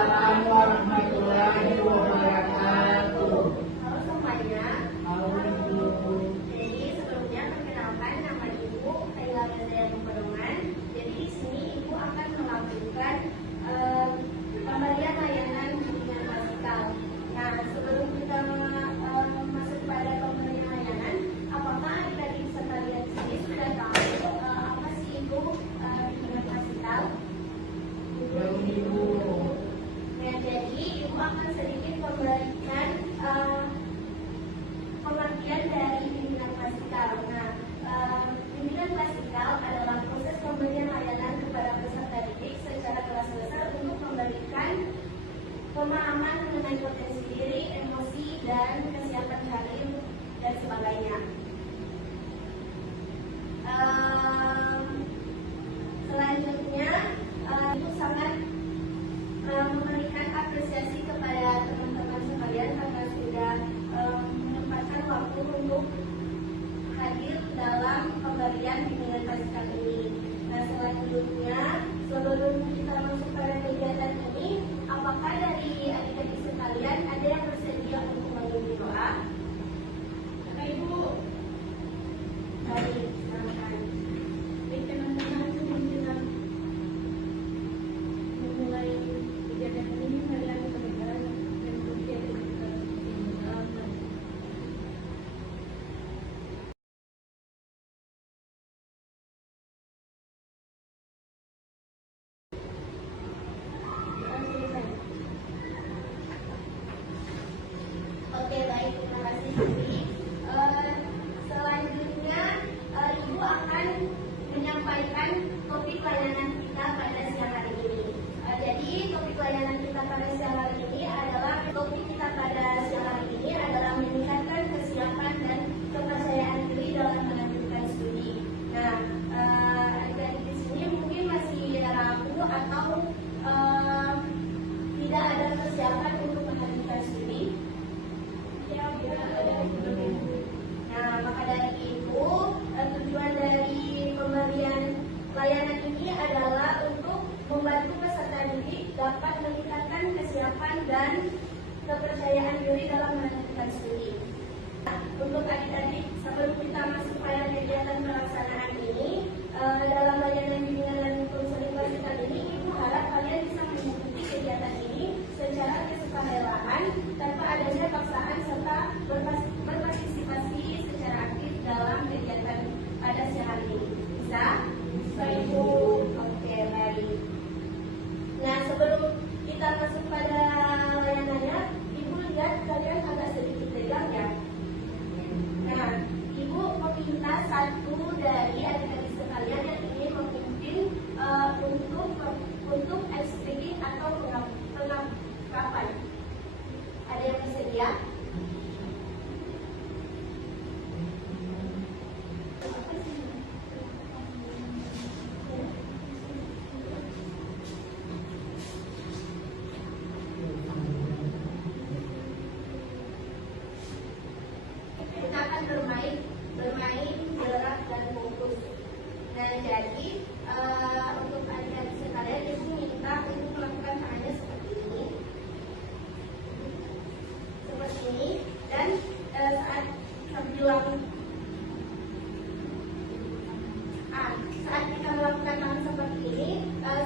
Waalaikumsalam warahmatullahi wabarakatuh. Halo semuanya. Halo Ibu. Jadi sebelumnya perkenalkan, nama Ibu Kayla Gazayana Pedoman. Jadi di sini Ibu akan melakukan pemberian layanan bimbingan klasikal. Nah, sebelum kita masuk pada pemberian layanan, apakah adik-adik sekalian di sini sudah tahu apa sih Ibu bimbingan klasikal? Belum Ibu. Nah, jadi Ibu akan sedikit memberikan pengertian dari bimbingan klasikal. Nah, bimbingan klasikal adalah proses pemberian layanan kepada peserta didik secara kelas besar untuk memberikan pemahaman mengenai potensi diri, emosi, dan kesiapan karir dan sebagainya. Selanjutnya, Ibu sangat memberikan apresiasi kepada teman-teman sekalian karena sudah menyempatkan waktu untuk hadir dalam pemberian bimbingan klasikal ini. Nah, selanjutnya, sebelum kita masuk pada kegiatan ini, apakah dari adik-adik sekalian ada yang bersedia untuk memimpin doa? Ibu, baik, silakan. Baik, teman-teman, sebelum memulai kegiatan ini, marilah kita berdoa dan berdoa kepada Oke, baik, terima kasih Ibu. Selanjutnya Ibu akan menyampaikan topik layanan kita pada siang hari ini. Jadi topik layanan kita pada siang hari ini adalah meningkatkan kesiapan dan kepercayaan diri dalam melanjutkan studi. Nah, adik-adik di sini mungkin masih ragu atau tidak ada persiapan untuk melanjutkan studi. Nah, maka dari itu tujuan dari pemberian layanan ini adalah untuk membantu peserta didik dapat meningkatkan kesiapan dan kepercayaan diri dalam melanjutkan studi. Untuk adik-adik, sebelum kita masuk pada kegiatan pelaksanaan ini, dalam layanan bimbingan dan konseling klasikal ini, Ibu harap kalian bisa mengikuti kegiatan ini secara kesukarelaan tanpa adanya paksaan serta berpartisipasi secara aktif dalam kegiatan pada siang hari ini. Bisa? Bisa Ibu. Oke, baik. Nah, sebelum kita masuk pada layanannya, Ibu lihat kalian agak sedikit tegang ya. Nah, Ibu meminta satu dari adik-adik sekalian yang ingin memimpin untuk speaking atau pengungkapan. Ada yang bersedia? Kita akan bermain gerak dan fokus. Nah, jadi untuk adik-adik sekalian, Ibu minta untuk melakukan tangannya seperti ini, dan saat kita melakukan tangan seperti ini,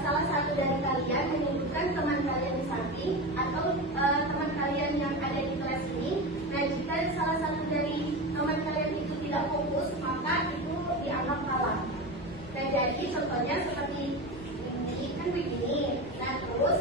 salah satu dari kalian menyebutkan teman kalian di samping atau teman kalian yang ada di kelas ini. Nah, jika salah satu dari teman kalian itu tidak fokus, maka itu dianggap kalah. Nah, jadi contohnya seperti ini, kan begini. Nah, terus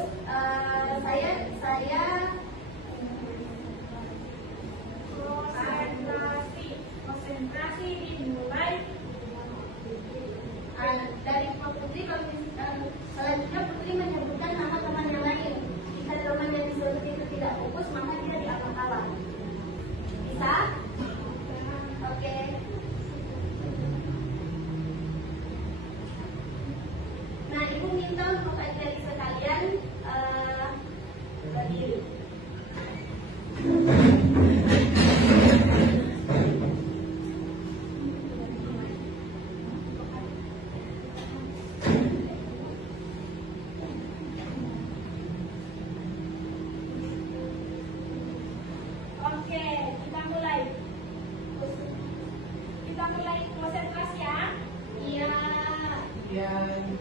Alfian.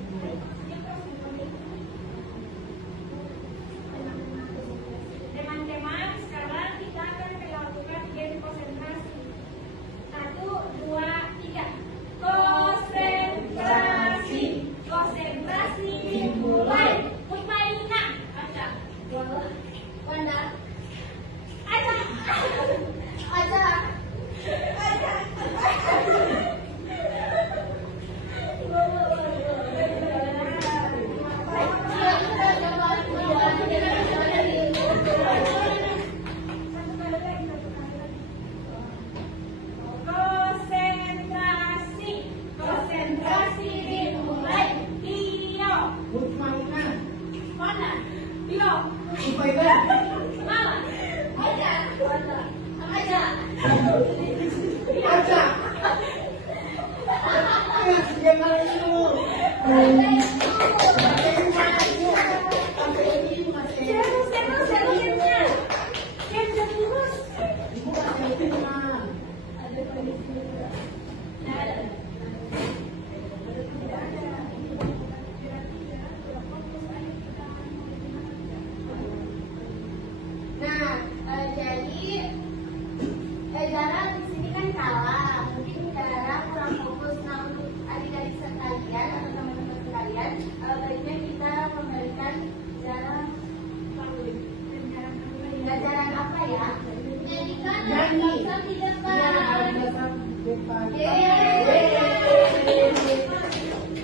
Teman-teman, sekarang kita akan melakukan game konsentrasi. 1, 2, 3. Konsentrasi. Konsentrasi dimulai. Mutmainah. Aja. Wanda. Aja. Aja. Aja. Konsentrasi. Konsentrasi dimulai. Dio. Mutmainah. Mana? Dio. Supaya Mama. Aja. Aja. Aja. Jangan itu. Zara di sini kan kalah, mungkin Zara kurang fokus. Nah, untuk adik-adik sekalian atau teman-teman sekalian, baiknya kita memberikan Zara pelajaran apa ya? Menyanyikan bangsa di depan.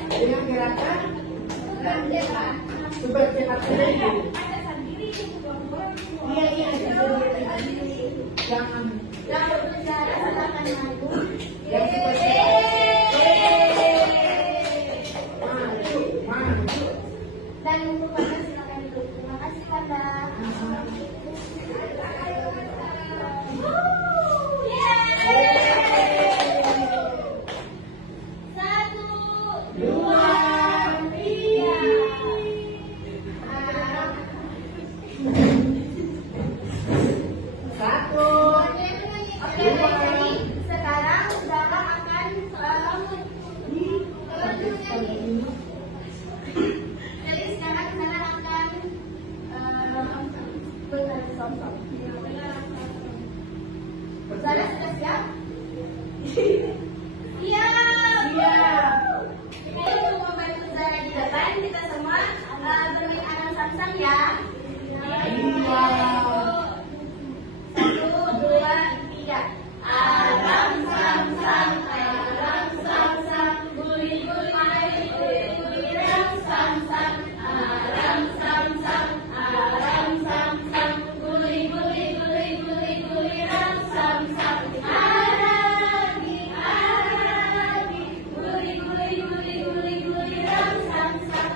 Dengan gerakan super cepat Ada sendiri, Iya, jangan Lalu berbicara silakan maju. yang seperti maju. Dan untuk Wanda silakan duduk. Terima kasih Wanda. Satu, dua, tiga. Satu. Oke, jadi sekarang Zara akan jadi sekarang Zara akan bernyanyi song-song. Zara sudah siap? Siap. Untuk membantu Zara di depan, kita semua bermain alam samsang ya. Satu, dua, tiga. Alam samsam, guli guli ram samsam, alam samsam, guli guli ram samsam, arabi, guli guli ram samsam,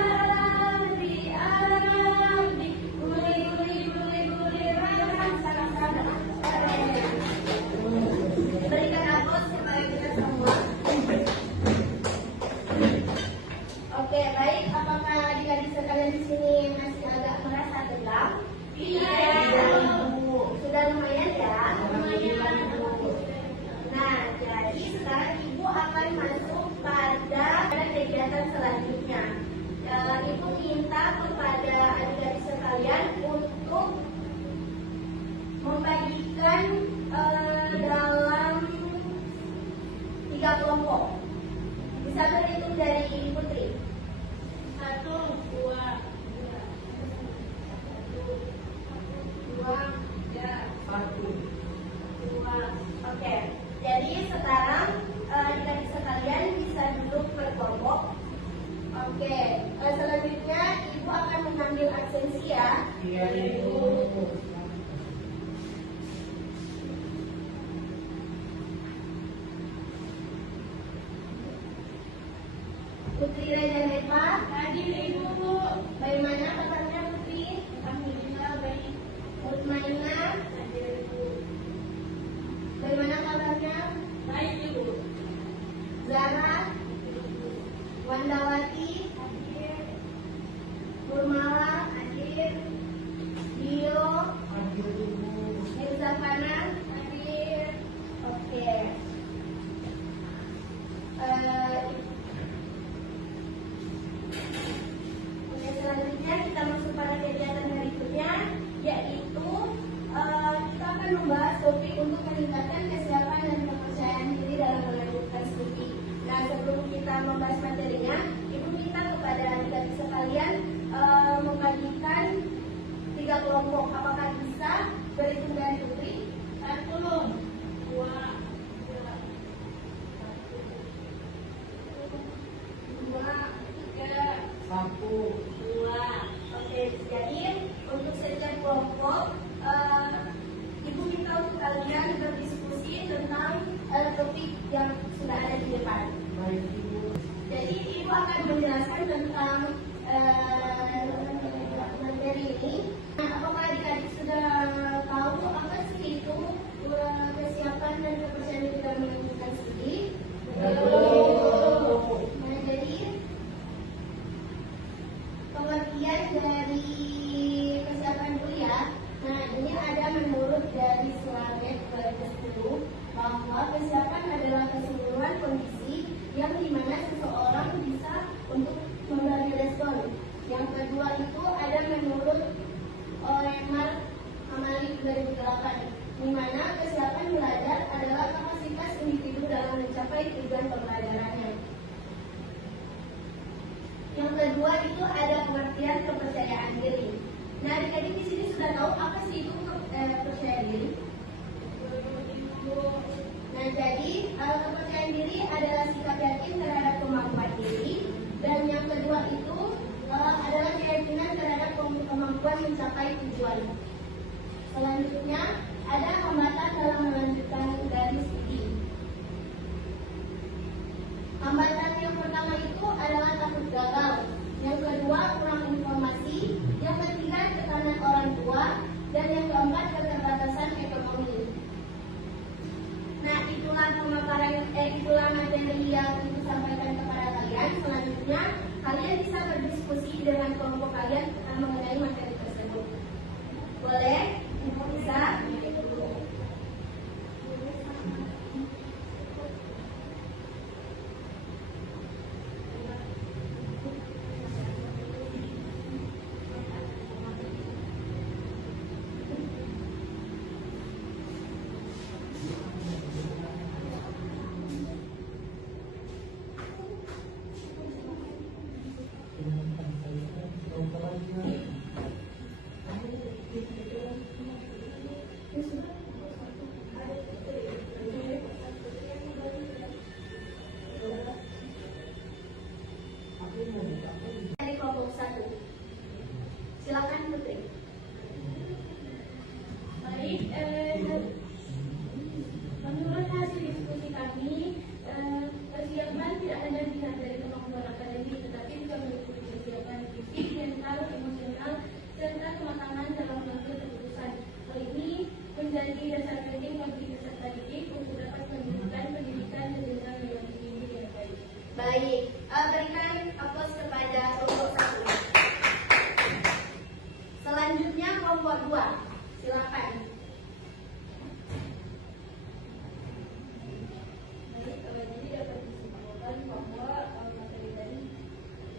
arabi, guli ram samsam. Berikan aplaus supaya kita semua. Oke, baik. Apakah adik-adik sekalian di sini masih agak merasa gelap? Iya. Sudah lumayan ya? Lumayan. Nah, jadi sekarang Ibu akan masuk pada kegiatan selanjutnya. Ibu minta kepada adik-adik sekalian untuk membagikan dalam 3 kelompok. Bisa berhitung dari Putri. 1, 2, 1. 2. Oke. Jadi sekarang adik-adik sekalian bisa duduk per kelompok. Oke. Selanjutnya Ibu akan mengambil absensi ya. Iya, Ibu. Putri Raja Neva. Hadir Ibu. Bagaimana kabarnya Putri? Alhamdulillah baik. Mutmainah. Hadir Ibu. Bagaimana kabarnya? Baik Ibu. Zara. Wandawati. Hadir. Nurmala. Hadir. Dio. Hadir, Ibu. Mirzafana. Hadir. Oke. membahas materinya, Ibu minta kepada adik-adik sekalian membagikan 3 kelompok. Apakah bisa? Berhitung dari Putri. 1, 2, 3, 1. 2. Oke, jadi untuk setiap kelompok Ibu minta untuk kalian berdiskusi tentang topik yang sudah ada di depan. Baik, Ibu. Jadi Ibu akan menjelaskan tentang materi ini. Nah, apakah adik-adik sudah tahu apa sih itu kesiapan dan kepercayaan diri dalam menentukan studi? Nah, jadi pengertian dari kesiapan dulu ya. Nah, ini ada menurut dari Slamet 2010 bahwa kesiapan adalah keseluruhan kondisi yang dimana seseorang bisa untuk memberi respon. Yang kedua itu ada menurut Oemar Hamali 2008, di mana kesiapan belajar adalah kapasitas individu dalam mencapai tujuan pembelajarannya. Yang kedua itu ada pengertian kepercayaan diri. Nah, adik-adik di sini sudah tahu apa sih itu percaya diri? Nah, jadi kepercayaan diri adalah sikap yakin terhadap kemampuan diri, dan yang kedua itu adalah keyakinan terhadap kemampuan mencapai tujuan. Selanjutnya ada hambatan dalam melanjutkan dari studi. Hambatan yang pertama itu adalah takut gagal. Yang kedua kurang informasi. Yang ketiga tekanan orang tua. Dan yang keempat keterbatasan ekonomi. Nah, itulah materi yang Ibu sampaikan kepada kalian. Selanjutnya kalian bisa berdiskusi dengan kelompok kalian mengenai materi tersebut. Boleh? Ibu bisa? Dari kelompok 1. Silakan Putri. Baik, menurut hasil diskusi kami, kesiapan tidak hanya dilihat dari kemampuan akademik, tetapi juga meliputi kesiapan fisik, mental, emosional, serta kematangan dalam mengambil keputusan. Hal ini menjadi dasar penting bagi peserta didik untuk dapat melanjutkan pendidikan ke jenjang yang lebih tinggi dan baik. Baik, berikan aplaus kepada kelompok 1. Selanjutnya kelompok 2. Silakan. Baik, jadi dapat disimpulkan bahwa materi tadi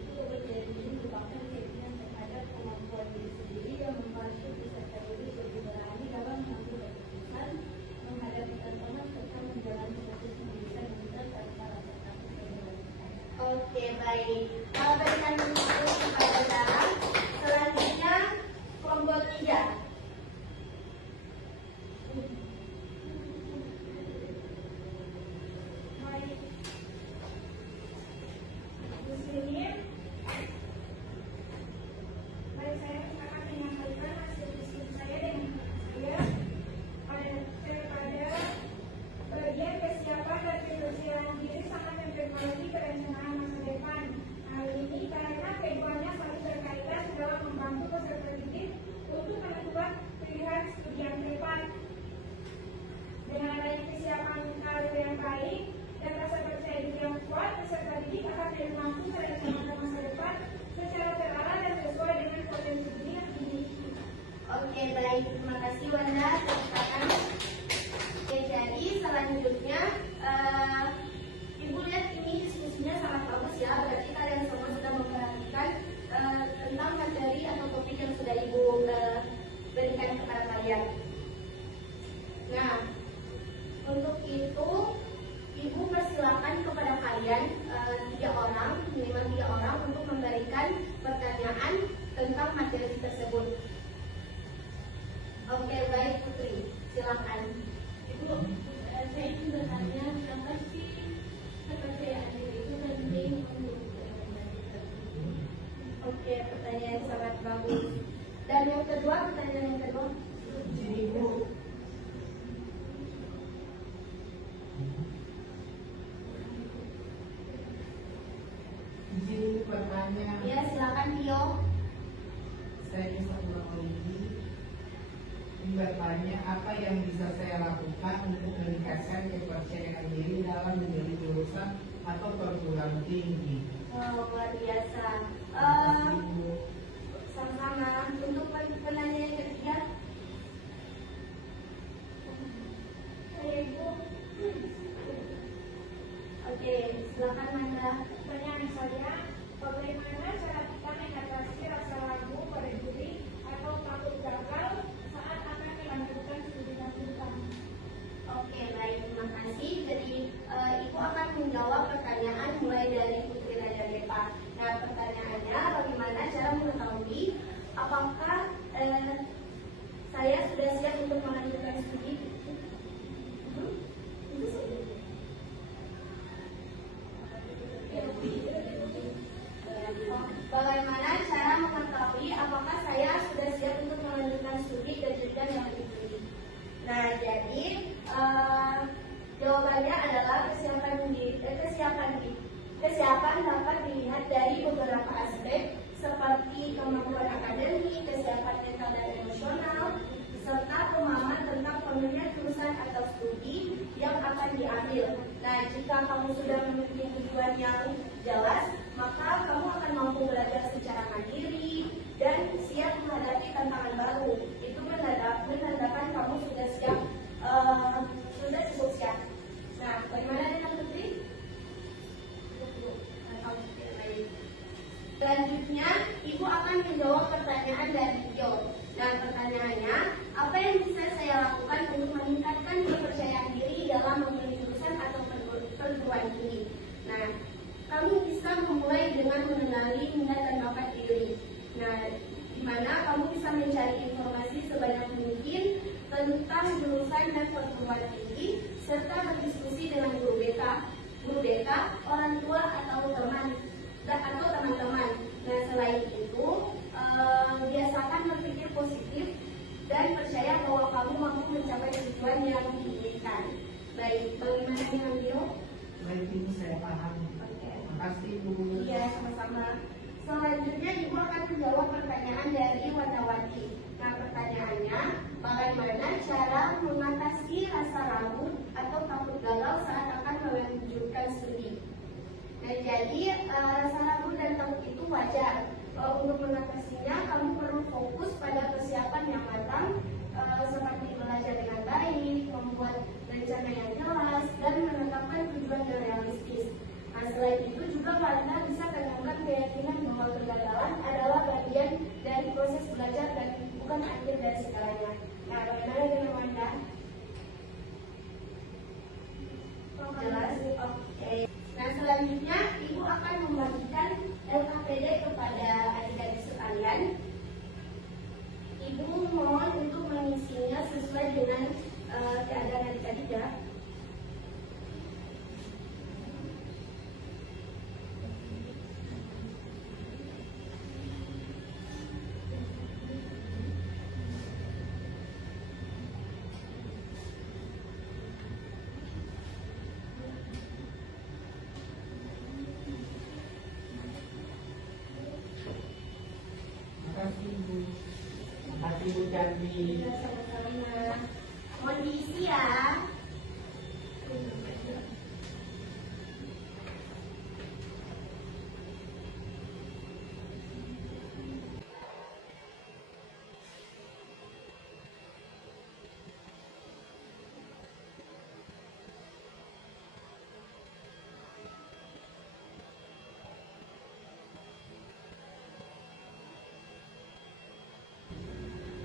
itu percaya diri merupakan keyakinan terhadap kemampuan diri sendiri yang membantu peserta didik lebih berani dalam mengambil keputusan, menghadapi tantangan serta menjalani proses pendidikan mental tanpa rasa takut dan beresiko. Oke, baik. Berikan aplaus kepada Sarah. Selanjutnya kelompok 3. Baik, di sini saya akan menyampaikan hasil diskusi saya dengan saya pada bagian kesiapan dan kepercayaan diri sangat mempengaruhi perencanaan masa depan. Hal ini karena keduanya saling berkaitan Oke, pertanyaan yang sangat bagus. Dan yang kedua, pertanyaan yang kedua. Izin Ibu. Izin Ibu bertanya. Ya, silakan Tio. Saya bisa lagi. Bertanya apa yang bisa saya lakukan untuk meningkatkan kepercayaan diri dalam menjadi jurusan atau perguruan tinggi. Oh, luar biasa. Sama-sama. Untuk penanya yang ketiga. Ibu, Oke, silakan Nanda. pertanyaan saya, bagaimana cara kita mengatasi rasa ragu pada diri atau takut gagal saat akan melanjutkan studi lanjutan? Oke, baik, terima kasih. Jadi, Ibu akan menjawab pertanyaan mulai dari Putri Raja Depa. Nah, pertanyaannya, bagaimana cara mengetahui apakah saya sudah siap untuk melanjutkan studi? Itu sih. Bagaimana cara mengetahui apakah saya sudah siap untuk melanjutkan studi ke jenjang yang lebih tinggi? Nah, jadi jawabannya adalah kesiapan dapat dilihat dari beberapa aspek seperti kemampuan akademik, kesiapan mental dan emosional, serta pemahaman tentang penuhnya jurusan atau studi yang akan diambil. Nah, jika kamu sudah memiliki tujuan yang jelas, maka kamu akan mampu belajar secara mandiri dan siap menghadapi tantangan baru. Itu menandakan kamu sudah siap, sudah cukup siap. Nah, bagaimana dengan Putri? Selanjutnya, Ibu akan menjawab pertanyaan dari Tio. Nah, pertanyaannya, apa yang bisa saya lakukan untuk meningkatkan kepercayaan diri dalam memilih jurusan atau perguruan tinggi? Nah, kamu bisa memulai dengan mengenali minat dan bakat diri. Nah, di mana kamu bisa mencari informasi sebanyak mungkin tentang jurusan dan perguruan tinggi, serta berdiskusi dengan guru BK, orang tua atau teman-teman. Nah, selain itu, biasakan berpikir positif dan percaya bahwa kamu mampu mencapai tujuan yang diinginkan. Baik, bagaimana dengan Tio? Baik Ibu, saya paham. Oke. Terima kasih Ibu. Iya, sama-sama. Selanjutnya Ibu akan menjawab pertanyaan dari Wandawati. Nah, pertanyaannya, bagaimana cara mengatasi rasa ragu atau takut gagal saat akan melanjutkan studi? Nah, jadi rasa ragu dan takut itu wajar. Untuk mengatasinya, kamu perlu fokus pada persiapan yang matang, seperti belajar dengan baik, membuat rencana yang jelas, dan menetapkan tujuan yang realistis. Nah, selain itu juga Anda bisa tanamkan keyakinan bahwa kegagalan adalah bagian dari proses belajar dan bukan akhir dari segalanya. Nah, bagaimana dengan Wanda? Jelas? Oke. Nah, selanjutnya Ibu akan membagikan LKPD kepada adik-adik sekalian. Ibu mohon untuk mengisinya sesuai dengan keadaan adik-adik ya. Terima kasih Ibu. Terima kasih Ibu Candi. Iya, sama-sama. Mohon diisi ya.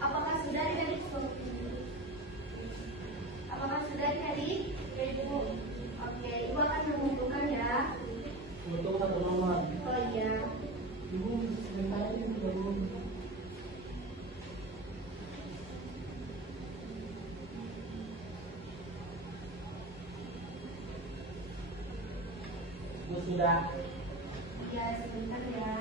Apakah sudah adik-adik? Apakah sudah adik-adik? Ya, Ibu. Oke, Ibu akan mengumpulkan ya. Untuk satu nomor. Oh iya. Ibu sebentar ini belum. Ibu sudah. Ya, sebentar ya.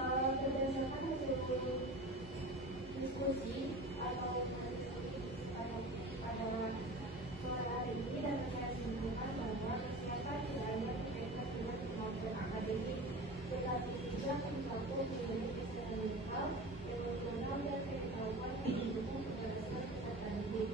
berdasarkan hasil diskusi atau pada sore hari ini dapat saya simpulkan bahwa kesiapan tidak hanya berkaitan dengan kemampuan akademik, tetapi juga mencakup mengenai kesehatan mental, emosional, dan pengetahuan yang mendukung keberhasilan peserta didik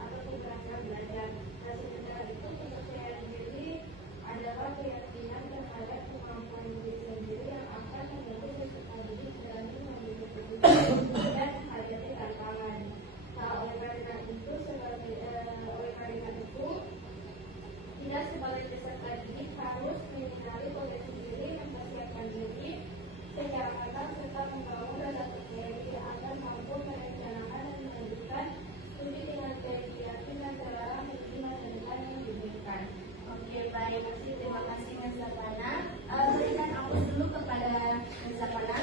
atau keberhasilan belajar. Dan sementara itu, kepercayaan diri adalah keyakinan terhadap kemampuan diri sendiri yang akan membantu peserta didik berani mengambil keputusan dan menghadapi tantangan. Nah, oleh karena itu, tidak sebagai peserta didik harus mengenali potensi diri, mempersiapkan diri secara matang serta membangun rasa percaya diri agar mampu merencanakan dan melanjutkan studi dengan yakin dan terarah menuju masa depan yang diinginkan. Oke, baik, terima kasih Mas Zapana. Berikan aku dulu kepada Mas Zapana.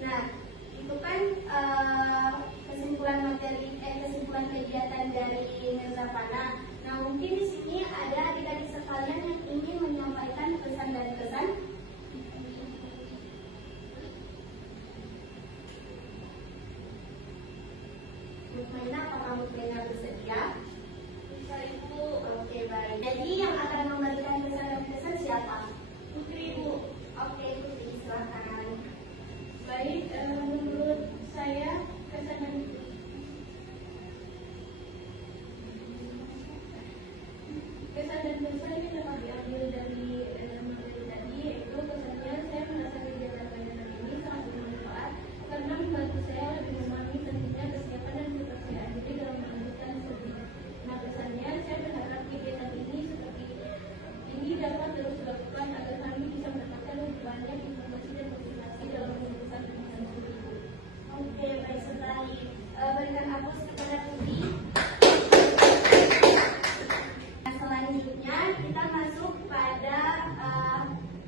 Nah, itu kan kesimpulan kegiatan dari Mas Zapana. Nah, mungkin di sini ada adik-adik sekalian yang ingin menyampaikan pesan dan kesan. Mutmainah, apakah Mutmainah bersedia? Bisa Ibu. Oke, baik. Jadi yang akan memberikan pesan dan kesan siapa? Putri, Bu. Oke, Putri, silakan. Baik, menurut saya kesan dan kesan ini dapat diambil dari materi tadi, yaitu kesannya saya merasa kegiatan pelajaran ini sangat bermanfaat karena membantu saya lebih memahami pentingnya kesiapan dan kepercayaan diri dalam melanjutkan studi. Nah, kesannya saya berharap kegiatan ini seperti ini dapat terus dilakukan agar kami bisa mendapatkan lebih banyak informasi dan motivasi dalam melanjutkan pendidikan studi. Oke, baik sekali. Berikan aplaus kepada Putri. Selanjutnya kita masuk pada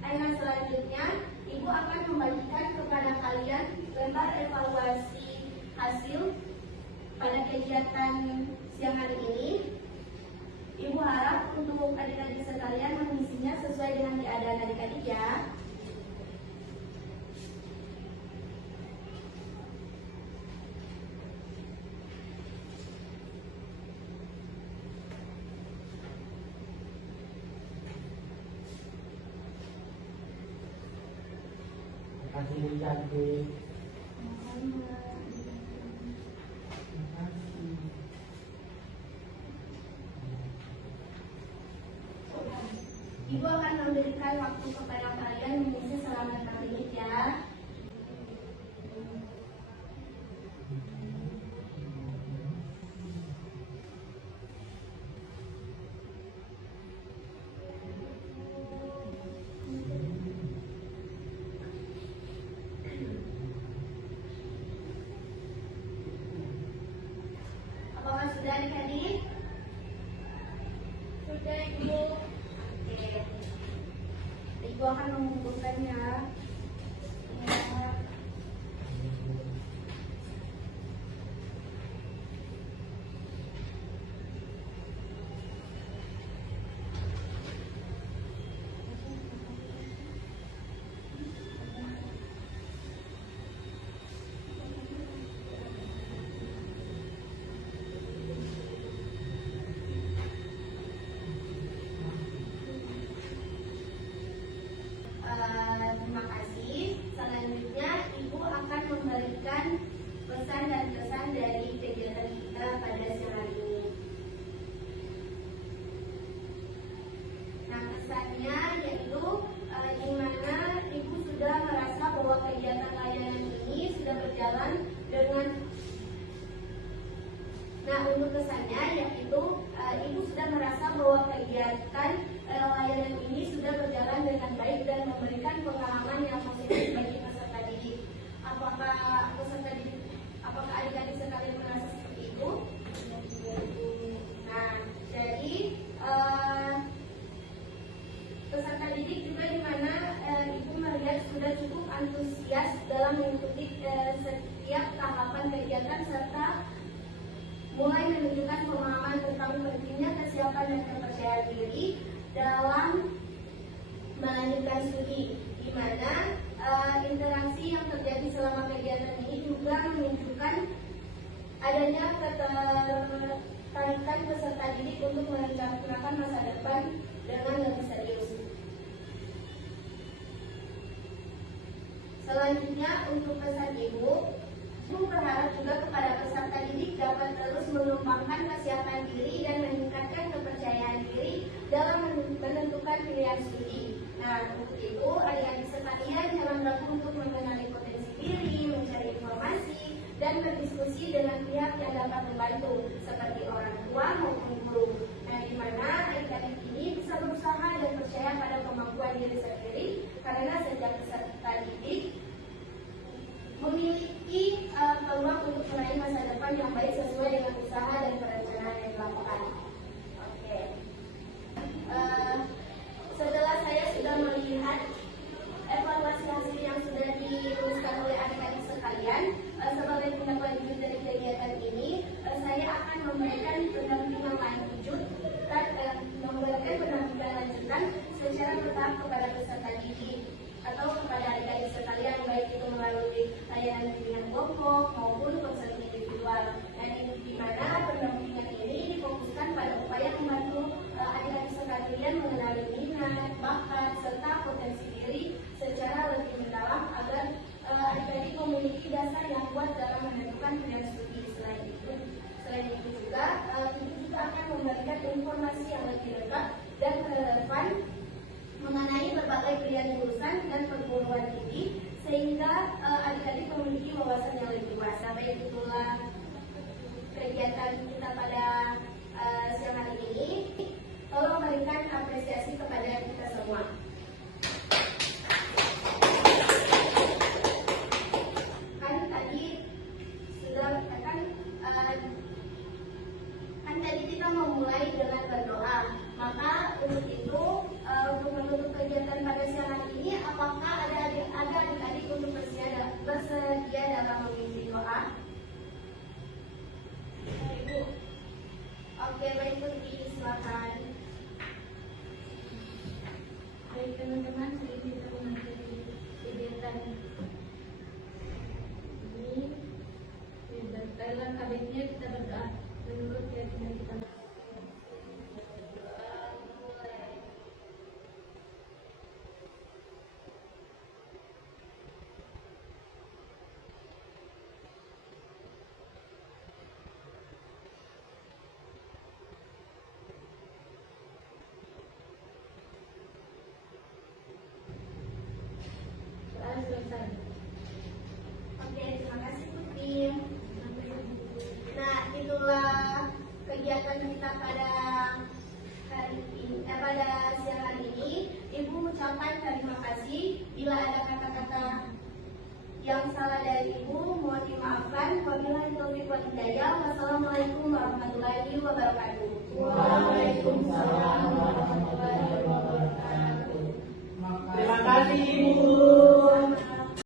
tema selanjutnya. Ibu akan membagikan kepada kalian lembar evaluasi hasil pada kegiatan siang hari ini. Ibu harap untuk adik-adik sekalian mengisinya sesuai dengan keadaan adik-adik ya. Kasih cantik. Ibu akan memberikan waktu kepada kalian mengisi selama 6 menit ya. Apakah sudah adik-adik? Sudah, Ibu. Oke. Ibu akan mengumpulkannya. Ya. Terima kasih. Selanjutnya Ibu akan memberikan pesan dan kesan dari kegiatan kita pada siang hari ini. Nah, kesannya yaitu di mana Ibu sudah merasa bahwa kegiatan layanan ini sudah berjalan dengan. Nah, untuk kesannya yaitu Ibu sudah merasa bahwa kegiatan layanan ini sudah berjalan dengan baik dan memberikan pengalaman yang positif bagi peserta didik. Apakah adik-adik sekalian merasa seperti itu? Nah, jadi peserta didik juga di mana Ibu melihat sudah cukup antusias dalam mengikuti setiap tahapan kegiatan serta mulai menunjukkan pemahaman tentang pentingnya kesiapan dan kepercayaan diri dalam melanjutkan studi, di mana interaksi yang terjadi selama kegiatan ini juga menunjukkan adanya ketertarikan peserta didik untuk merencanakan masa depan dengan lebih serius. Selanjutnya untuk pesan Ibu berharap juga kepada peserta didik dapat terus mengembangkan kesiapan diri dan meningkatkan kepercayaan diri dalam menentukan pilihan studi. Nah, untuk itu adik-adik sekalian jangan ragu untuk mengenali potensi diri, mencari informasi, dan berdiskusi dengan pihak yang dapat membantu, seperti orang tua maupun guru. Nah, di mana adik-adik ini bisa berusaha dan percaya pada kemampuan diri sendiri, karena sejak peserta didik memiliki peluang untuk meraih masa depan yang baik sesuai dengan usaha dan perencanaan yang dilakukan. Oke. Setelah saya sudah melihat evaluasi hasil yang sudah dirumuskan oleh adik-adik sekalian, sebagai tindak lanjut dari kegiatan ini, saya akan memberikan pendampingan lanjutan secara bertahap kepada peserta didik atau kepada adik-adik sekalian, baik itu melalui layanan bimbingan kelompok maupun konseling individual. Dan di mana pendampingan ini difokuskan pada upaya membantu adik-adik sekalian mengenali minat, bakat, serta potensi diri secara lebih mendalam agar adik-adik memiliki dasar yang kuat dalam menentukan pilihan studi. Selain itu juga, akan memberikan informasi yang lebih lengkap dan relevan mengenai berbagai pilihan jurusan dan perguruan tinggi, sehingga adik-adik memiliki wawasan yang lebih luas. Sampai itulah kegiatan kita pada siang hari ini. Tolong berikan apresiasi kepada kita semua. Kan tadi kita memulai dengan berdoa. Maka untuk itu, untuk menutup kegiatan pada siang hari ini, apakah ada adik-adik untuk bersedia dalam memimpin doa? Ibu. Oke, baik Bu, silakan. Baik teman-teman, sebelum kita mengakhiri kegiatan ini, dalam kabinetnya kita berdoa menurut keyakinan kita. Selesai. Oke, terima kasih Putri. Nah, itulah kegiatan kita pada hari ini, pada siang hari ini. Ibu ucapkan terima kasih. Bila ada kata-kata yang salah dari Ibu, mohon dimaafkan. Wabillahi taufiq wal hidayah. Wassalamualaikum warahmatullahi wabarakatuh. Waalaikumsalam warahmatullahi wabarakatuh. Terima kasih Ibu.